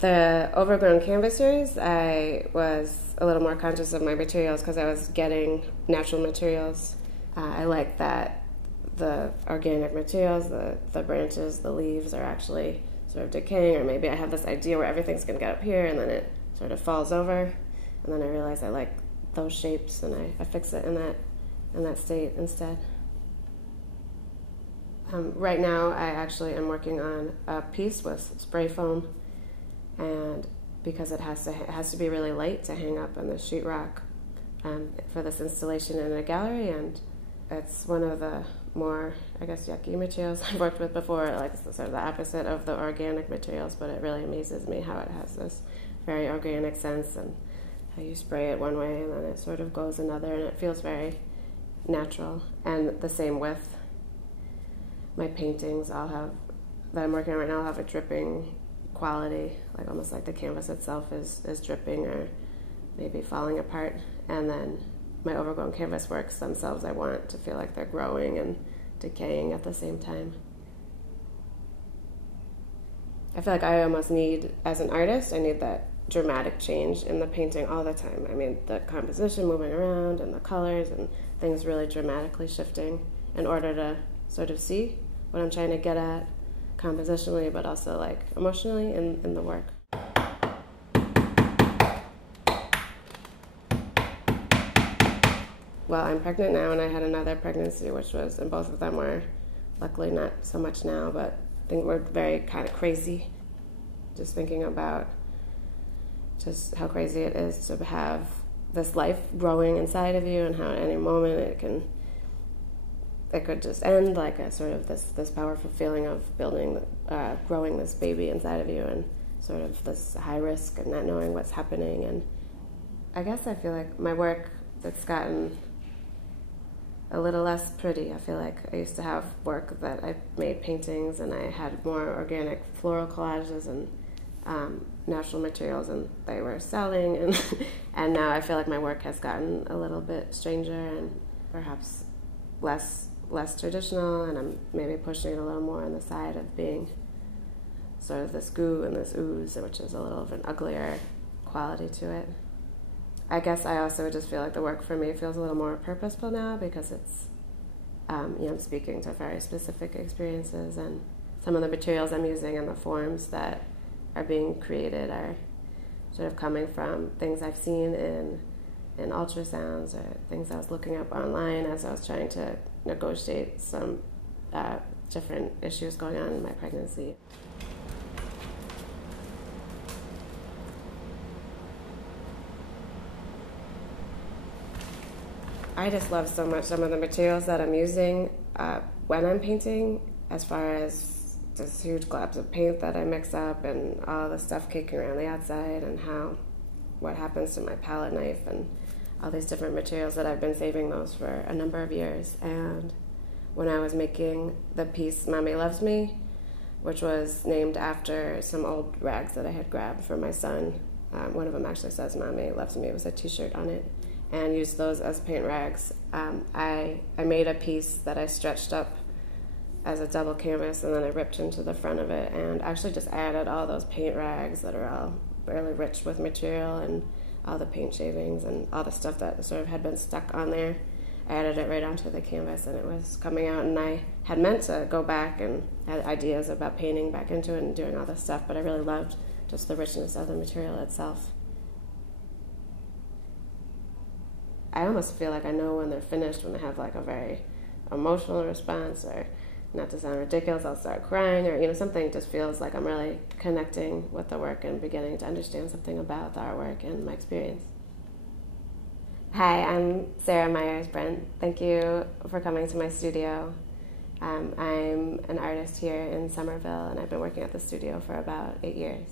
The overgrown canvas series, I was a little more conscious of my materials because I was getting natural materials. I like that the organic materials, the branches, the leaves are actually sort of decaying, or maybe I have this idea where everything's going to get up here and then it sort of falls over, and then I realize I like those shapes and I fix it in that state instead. Right now I actually am working on a piece with spray foam, and because it has to be really light to hang up on the sheetrock for this installation in a gallery, and it's one of the more, I guess, yucky materials I've worked with before. Like it's sort of the opposite of the organic materials, but it really amazes me how it has this very organic sense, and how you spray it one way and then it sort of goes another, and it feels very natural. And the same with my paintings, that I'm working on right now, I'll have a dripping quality, like almost like the canvas itself is dripping or maybe falling apart. And then my overgrown canvas works themselves, I want to feel like they're growing and decaying at the same time. I feel like I almost need, as an artist, I need that dramatic change in the painting all the time. I mean, the composition moving around and the colors and things really dramatically shifting in order to sort of see what I'm trying to get at compositionally, but also like emotionally in the work. Well, I'm pregnant now, and I had another pregnancy, and both of them were, luckily not so much now, but I think we're very kind of crazy. Just thinking about just how crazy it is to have this life growing inside of you, and how at any moment it could just end, like a sort of this powerful feeling of growing this baby inside of you, and sort of this high risk and not knowing what's happening. And I guess I feel like my work, it's gotten a little less pretty. I feel like I used to have work that I made paintings, and I had more organic floral collages and natural materials, and they were selling, and now I feel like my work has gotten a little bit stranger and perhaps less traditional, and I'm maybe pushing it a little more on the side of being sort of this goo and this ooze, which is a little of an uglier quality to it. I guess I also just feel like the work for me feels a little more purposeful now, because it's, I'm speaking to very specific experiences, and some of the materials I'm using and the forms that are being created are sort of coming from things I've seen in ultrasounds, or things I was looking up online as I was trying to negotiate some different issues going on in my pregnancy. I just love so much some of the materials that I'm using when I'm painting, as far as just huge globs of paint that I mix up and all the stuff kicking around the outside, and what happens to my palette knife and all these different materials that I've been saving those for a number of years. And when I was making the piece Mommy Loves Me, which was named after some old rags that I had grabbed for my son, one of them actually says Mommy Loves Me, it was a t-shirt on it, and used those as paint rags. I made a piece that I stretched up as a double canvas, and then I ripped into the front of it, and actually just added all those paint rags that are all really rich with material, and all the paint shavings and all the stuff that sort of had been stuck on there. I added it right onto the canvas, and it was coming out, and I had meant to go back and had ideas about painting back into it and doing all this stuff, but I really loved just the richness of the material itself. I almost feel like I know when they're finished, when they have like a very emotional response, or, not to sound ridiculous, I'll start crying, or something just feels like I'm really connecting with the work and beginning to understand something about the artwork and my experience. Hi, I'm Sarah Meyers Brent. Thank you for coming to my studio. I'm an artist here in Somerville, and I've been working at the studio for about 8 years.